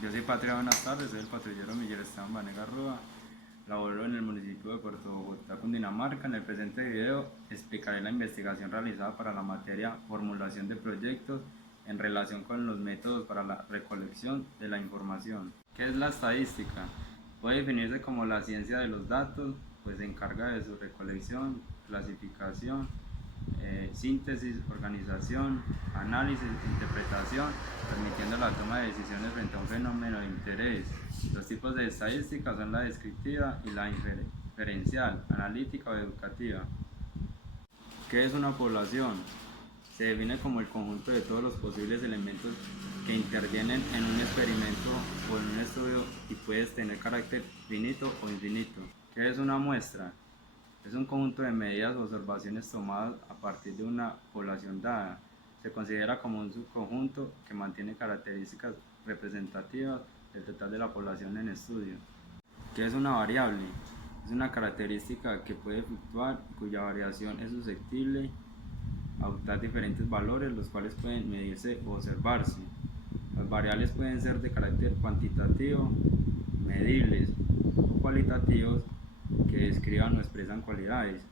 Yo soy Patria, buenas tardes, soy el patrullero Miguel Esteban Vanegas Rúa, laboro en el municipio de Puerto Bogotá, Cundinamarca. En el presente video explicaré la investigación realizada para la materia Formulación de proyectos en relación con los métodos para la recolección de la información. ¿Qué es la estadística? Puede definirse como la ciencia de los datos, pues se encarga de su recolección, clasificación, síntesis, organización, análisis, interpretación, permitiendo la toma de decisiones frente a un fenómeno de interés. Los tipos de estadística son la descriptiva y la inferencial, analítica o educativa. ¿Qué es una población? Se define como el conjunto de todos los posibles elementos que intervienen en un experimento o en un estudio y puede tener carácter finito o infinito. ¿Qué es una muestra? Es un conjunto de medidas o observaciones tomadas a partir de una población dada. Se considera como un subconjunto que mantiene características representativas del total de la población en estudio. ¿Qué es una variable? Es una característica que puede fluctuar y cuya variación es susceptible a adoptar diferentes valores, los cuales pueden medirse o observarse. Las variables pueden ser de carácter cuantitativo, medibles o cualitativos, que describan o expresan cualidades.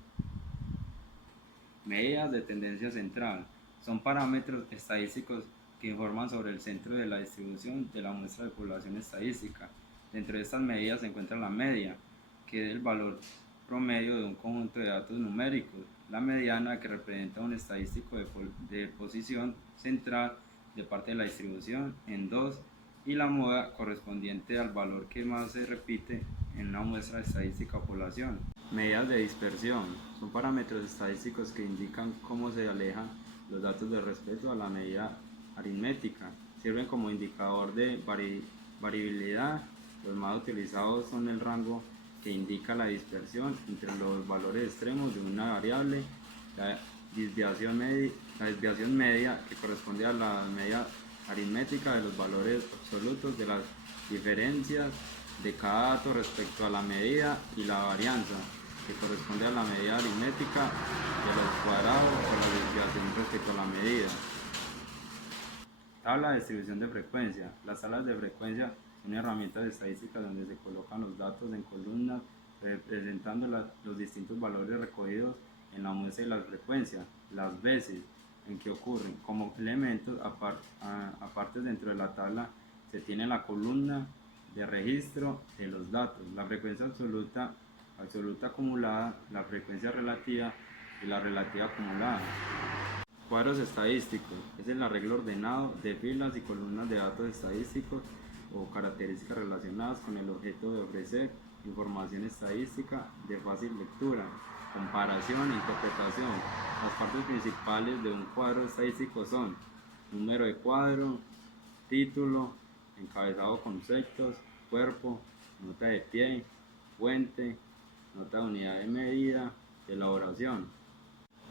Medidas de tendencia central son parámetros estadísticos que informan sobre el centro de la distribución de la muestra de población estadística. Dentro de estas medidas se encuentra la media, que es el valor promedio de un conjunto de datos numéricos, la mediana, que representa un estadístico de posición central de parte de la distribución en 2, y la moda, correspondiente al valor que más se repite en una muestra estadística o población. Medidas de dispersión son parámetros estadísticos que indican cómo se alejan los datos de respecto a la medida aritmética. Sirven como indicador de variabilidad. Los más utilizados son el rango, que indica la dispersión entre los valores extremos de una variable, la desviación media, que corresponde a la media aritmética de los valores absolutos de las diferencias de cada dato respecto a la medida, y la varianza, que corresponde a la medida aritmética de los cuadrados o la desviación respecto a la medida. Tabla de distribución de frecuencia. Las tablas de frecuencia son herramientas estadísticas donde se colocan los datos en columnas representando los distintos valores recogidos en la muestra y las frecuencias, las veces en que ocurren. Como elementos aparte dentro de la tabla se tiene la columna de registro de los datos, la frecuencia absoluta acumulada, la frecuencia relativa y la relativa acumulada. Cuadros estadísticos es el arreglo ordenado de filas y columnas de datos estadísticos o características relacionadas con el objeto de ofrecer información estadística de fácil lectura, comparación e interpretación. Las partes principales de un cuadro estadístico son número de cuadro, título, encabezado, conceptos, cuerpo, nota de pie, fuente, nota de unidad de medida, elaboración.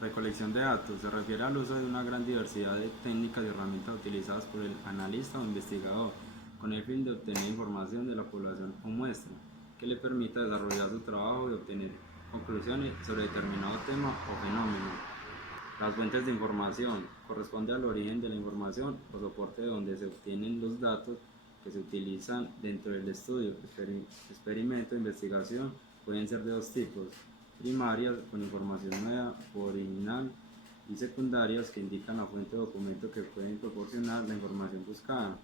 Recolección de datos se refiere al uso de una gran diversidad de técnicas y herramientas utilizadas por el analista o investigador con el fin de obtener información de la población o muestra que le permita desarrollar su trabajo y obtener conclusiones sobre determinado tema o fenómeno. Las fuentes de información corresponde al origen de la información o soporte de donde se obtienen los datos que se utilizan dentro del estudio, experimento e investigación. Pueden ser de dos tipos: primarias, con información nueva o original, y secundarias, que indican la fuente o documento que pueden proporcionar la información buscada.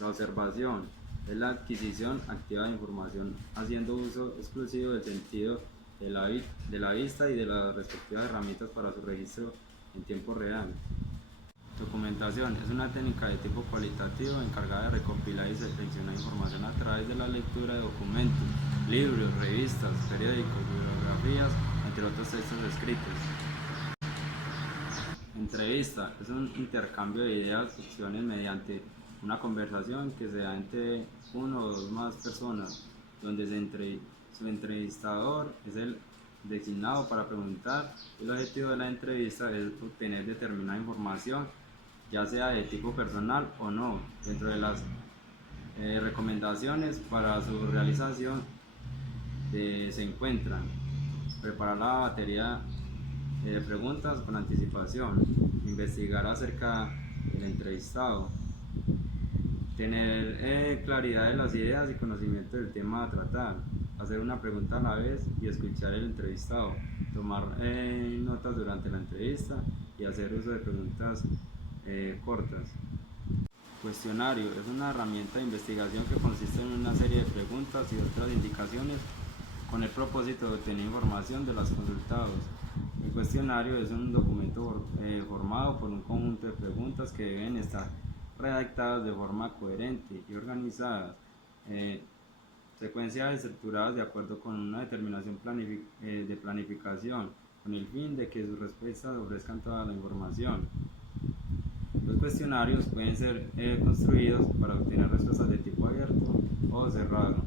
La observación es la adquisición activa de información haciendo uso exclusivo del sentido de la vista y de las respectivas herramientas para su registro en tiempo real. Documentación es una técnica de tipo cualitativo encargada de recopilar y seleccionar información a través de la lectura de documentos, libros, revistas, periódicos, bibliografías, entre otros textos escritos. Entrevista es un intercambio de ideas y opciones mediante una conversación que se da entre uno o dos más personas, donde su entrevistador es el designado para preguntar, y el objetivo de la entrevista es obtener determinada información, ya sea de tipo personal o no. Dentro de las recomendaciones para su realización se encuentran: preparar la batería de preguntas con anticipación, investigar acerca del entrevistado, Tener claridad de las ideas y conocimiento del tema a tratar, hacer una pregunta a la vez y escuchar el entrevistado, tomar notas durante la entrevista y hacer uso de preguntas cortas. Cuestionario es una herramienta de investigación que consiste en una serie de preguntas y otras indicaciones con el propósito de obtener información de los consultados. El cuestionario es un documento formado por un conjunto de preguntas que deben estar redactadas de forma coherente y organizadas, secuencias estructuradas de acuerdo con una determinación de planificación, con el fin de que sus respuestas ofrezcan toda la información. Los cuestionarios pueden ser construidos para obtener respuestas de tipo abierto o cerrado.